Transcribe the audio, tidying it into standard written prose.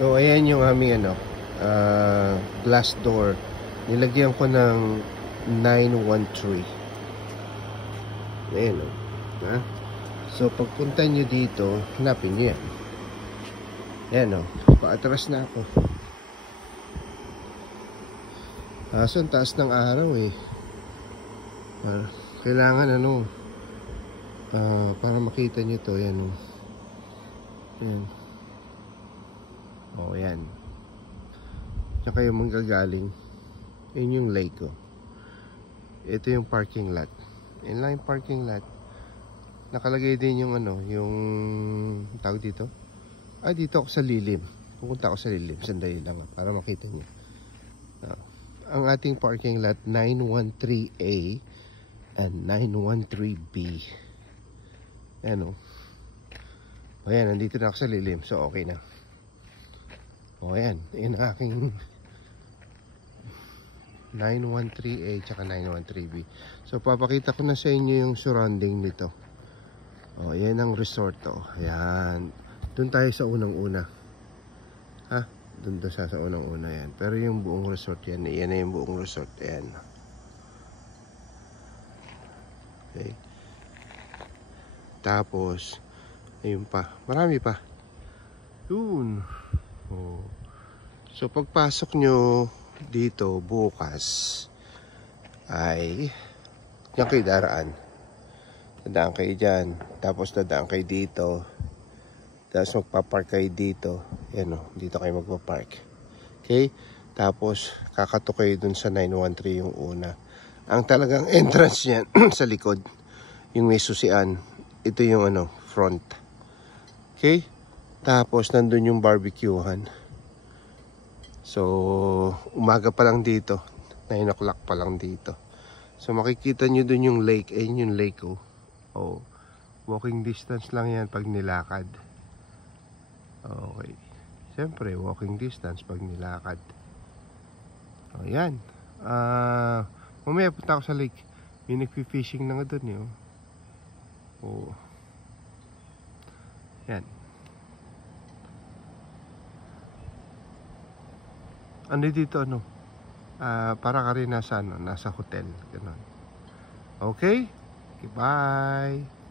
So ayan yung aming glass door. Nilagyan ko ng 913. Ayan o. Ha? So pagpunta nyo dito, hanapin nyo yan. Ayan o. Paatras na ako. Kaso ang taas ng araw eh. Kailangan para makita nyo to. Ayan o. Ayan. O ayan. Diyan kayo manggagaling. Yun yung lake ko. Ito yung parking lot. Yan lang yung parking lot. Nakalagay din yung yung tawag dito. Dito ako sa lilim. Pupunta ako sa lilim. Sandali lang para makita niyo. Ang ating parking lot 913A and 913B. Ayan o. Ayan, nandito na ako sa lilim. So okay na. O ayan. Ayan ang aking 913A tsaka 913B. So papakita ko na sa inyo yung surrounding nito. O yan ang resort to. Ayan. Doon tayo sa unang-una. Ha? Doon sa unang-una yan. Pero yung buong resort yan. Yan na yung buong resort. Ayan. Okay. Tapos ayun pa. Marami pa. Yun. Oh. So pagpasok nyo dito bukas ay yan kayo daraan. Dadaan kayo dyan. Tapos dadaan kayo dito. Tapos magpapark kayo dito. Yan o. Dito kayo magpapark. Okay? Tapos kakatok kayo dun sa 913 yung una. Ang talagang entrance niyan sa likod. Yung may susian. Ito yung front. Okay? Tapos nandun yung barbecuehan. So umaga pa lang dito. 9 o'clock pa lang dito. So makikita nyo dun yung lake. Ayun yung lake oh. Oh, walking distance lang yan pag nilakad. Okay. Siyempre, walking distance pag nilakad. O, yan. Mamaya punta ako sa lake. May nagpi-fishing na nga dun yun. Oh. Yan. Ano dito para ka rin nasa hotel. Ganun. Okay? Bye!